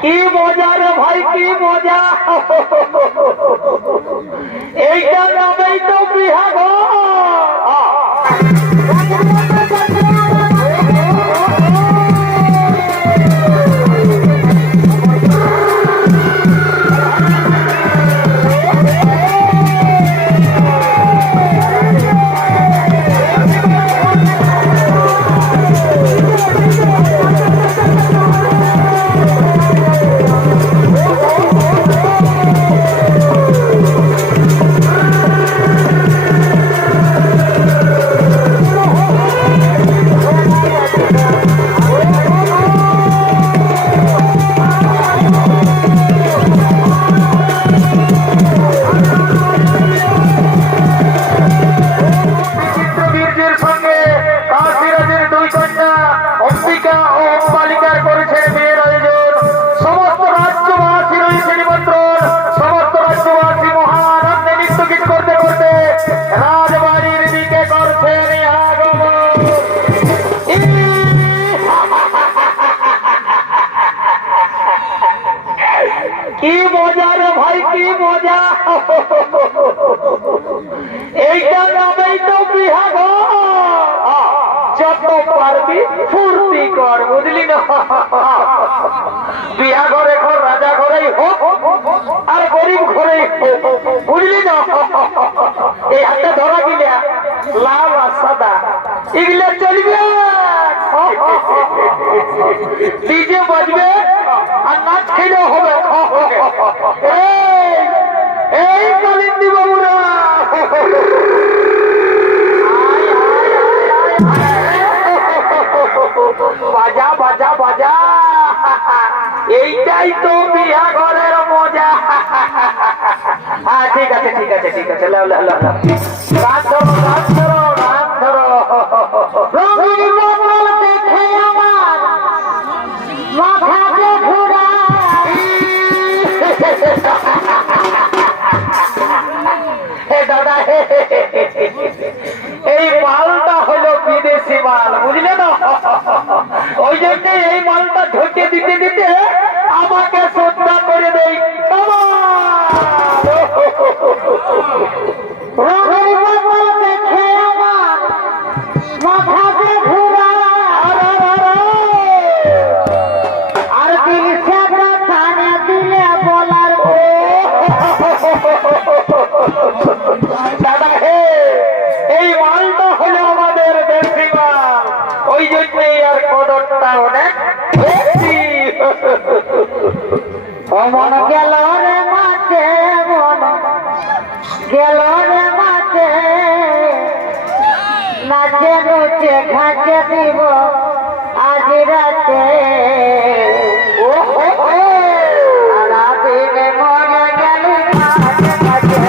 কি মজা রে ভাই, কি মজা! এইটা নামেই তো বিহা ঘর। কি মজা রে ভাই, কি মজা! এইটা নামেই তো বিহা ঘর। যত পারবি ফুর্তি কর, বুঝলি না? বিহা ঘর এখন রাজা ঘরেই হোক আর গরিব ঘরেই হোক, বুঝলি না? এই হাতে ধরা গিলা লাল আর সাদা এগুলা চলবে, ডিজে বাজবে আর নাচ খেলেও হবে। এই কালিন্দী বাবুরা, বাজা বাজা বাজা, এইটাই তো বিহা ঘরের মজা। হ্যাঁ ঠিক আছে ঠিক আছে ঠিক আছে, গান ধরো গান ধরো গান ধরো। দেখে আমার মাথাতে ঘোরা, দাদা এই মালটা হলো বিদেশি মাল, বুঝলে না? ওই জন্য এই মালটা ঢুকে দিতে দিতে আমাকে শ্রদ্ধা করে দেয়। দেখে আমার মাথাতে ঘোরা, আর দিল সাদা কানে দিলে বলার দাদা হে, এই মালটা হলো আমাদের দেশি মাল, ওই জন্যই আর কদরটা অনেক বেশি। মন গেল রে মাঠে, মন গেল রে মাঠে, নাচে নুচে ঘাটে দিব আজ রাতে। সারাদিনে মনে গেল মাঠে মাঠে,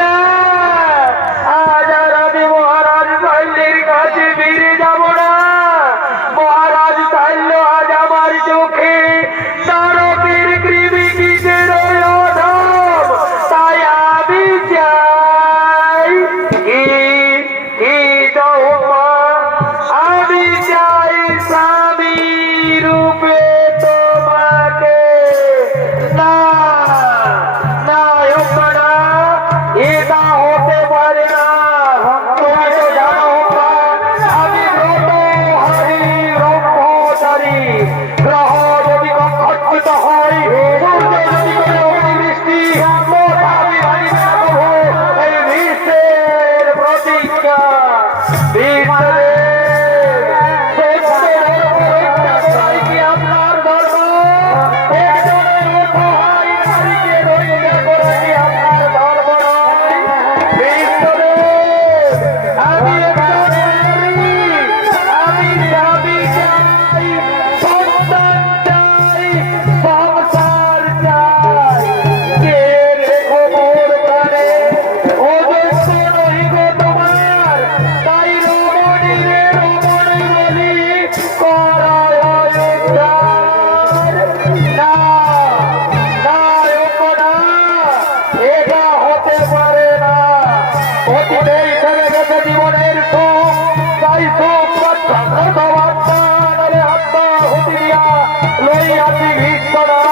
না, আজ আর আমি মহারাজ শৈলের কাছে ফিরে যাব না। মহারাজ শৈল আজ আমার চোখে নরকের কৃমিকিটের অধম। তাই আমি চাই কি দৌমা, আমি চাই স্বামী রূপে তোমাকে। না না হোমা, এটা হতে পারে না। তুমি তো জানো হোমা, আমি ব্রতহারী ব্রহ্মচারী। গ্রহ যদি কক্ষিত হয়, সূর্য যদি করে অগ্নিবৃষ্টি, আমি মানি না প্রভু এই বিশ্বের প্রতিজ্ঞা। আপনার ধর্ম একজনের অসহায় নারীকে রক্ষা করা কি আপনার ধর্ম নয়? বিশ্বদেব, আমি একজন নারী, আমি স্বামী চাই, সন্তান চাই, সংসার চাই। কে রেখো মোর প্রাণে, অযোগ্য নহি গো তোমার। তাই রমণী রে রমণী বলি করায় উদ্ধার। না না না, এটা হতে পারে না। অতীতেই থেমে গেছে জীবনের সুখ, তাই সুখ জাগ্রত আত্মা, নলে আত্মা হুতি দিয়া লইয়াছি ভীষ্মরা।